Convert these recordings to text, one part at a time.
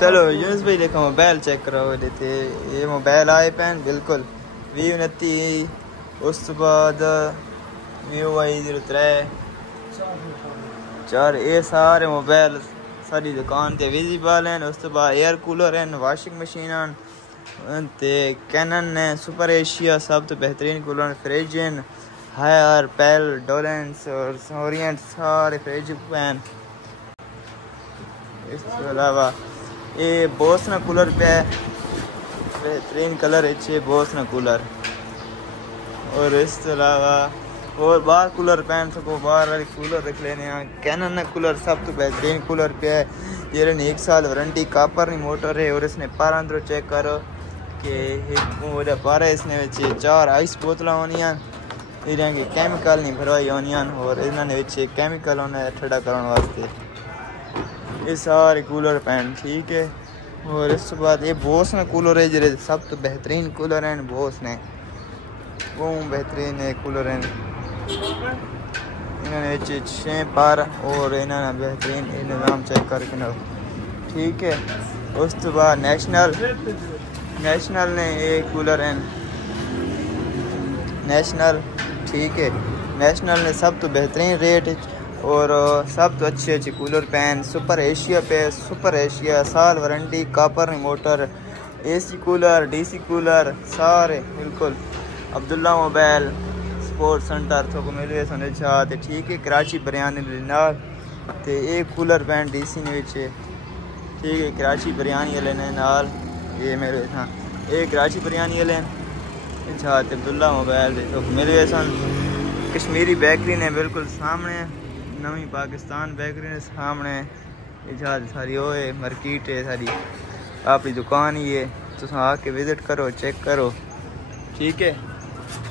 چلو یونس بھائی دیکھو موبائل چیک کرو دیتے یہ موبائل آئے پین بالکل V29 اس تو بعد MIUI 03 یہ سارے موبائل ساری دکان تے ویزیبل ہیں. اس تو بعد ایئر کولر ہیں, واشنگ مشین تے کینن نے سپر ایشیا سب تو بہترین کولر, فریج ہیں ہائر پیل ڈولینس اور اورینٹ سارے فریج پین. اس کے علاوہ یہ بوسنا کولر پہ بہترین کلر اچھے بوسنا کولر. اور اس کے علاوہ اور باہر کولر پہن سکو, باہر والی کولر رکھ لینے ہیں. کینن کولر سب تو بہترین کولر پہ ہے. یہ 1 سال وارنٹی, کاپر نہیں موٹر ہے. اور اس نے پارا اندر چیک کرو کہ پارا اس نے 4 آئس بوتل ہونی ہیں, یہ کہ کیمیکل نہیں بھروائی ہونی ہیں. اور انہوں نے کیمیکل ہونا ہے ٹھنڈا کرنے واسطے. یہ سارے کولر پین ٹھیک ہے. اور اس کے بعد یہ بوس نے کولر ہے جڑے سب تو بہترین کولر ہیں. بوس نے وہ بہترین ہے کولر ہیں. انہوں نے 6 پار اور انہوں نے بہترین نظام چیک کر کے ٹھیک ہے. اس کے بعد نیشنل نے یہ کولر ہیں نیشنل ٹھیک ہے. نیشنل نے سب تو بہترین ریٹ اور سب تو اچھے کولر پین. سپر ایشیا پہ سپر ایشیا سال وارنٹی, کاپر نہیں motor, AC cooler DC cooler سارے بالکل. عبداللہ موبائل سپورٹ سینٹر تو کو ملے سنے چاہتے ٹھیک ہے. کراچی بریانی نال تے ایک کولر پین DC نے وچے ٹھیک ہے. کراچی بریانی والے نے نال یہ میرے تھا یہ کراچی بریانی والے چاہتے عبداللہ موبائل تو ملے سن. کشمیری بیکری نے بالکل سامنے, نویں پاکستان بیکری نے سامنے. یہ ساری وہ ہے مارکیٹ ہے ساری اپنی دکان ہی ہے. تو آ کے وزٹ کرو چیک کرو ٹھیک ہے.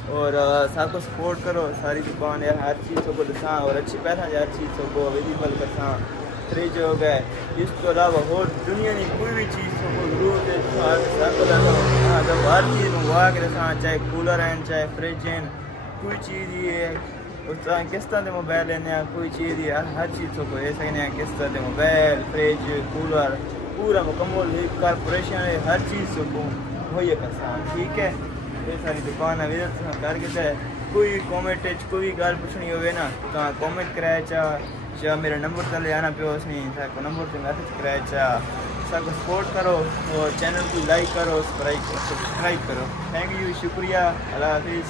اور سب کو سپورٹ کرو. ساری دکان ہے ہر چیز کو دساں اور اچھی پیسہ ہر چیز کو ویزیبل کرساں. فریج ہو گئے اس کو علاوہ اور دنیا کی کوئی بھی چیز کو ضرورت ہے ہر چیز منگوا کے رساں, چاہے کولر ہیں چاہے فریج ہیں کوئی چیز ہی ہے. اس طرح کس طرح کے موبائل لینے ہیں کوئی چیز ہی ہر چیز کو لے سکتے ہیں. کس طرح کے موبائل فریج کولر پورا مکمل ایک کارپوریشن ہے ہر چیز کو مہیا کرساں ٹھیک ہے. یہ ساری دکان وزٹ کر کے کوئی کومنٹ کوئی گل پوچھنی ہوئے نا تو کومنٹ کرائے چاہ میرا نمبر تو لے آنا پیو اس نہیں کو نمبر تو میسج کرائے چاہ. سب کو سپورٹ کرو اور چینل کو لائک کرو سبسکرائب کرو. تھینک یو شکریہ. اللہ حافظ.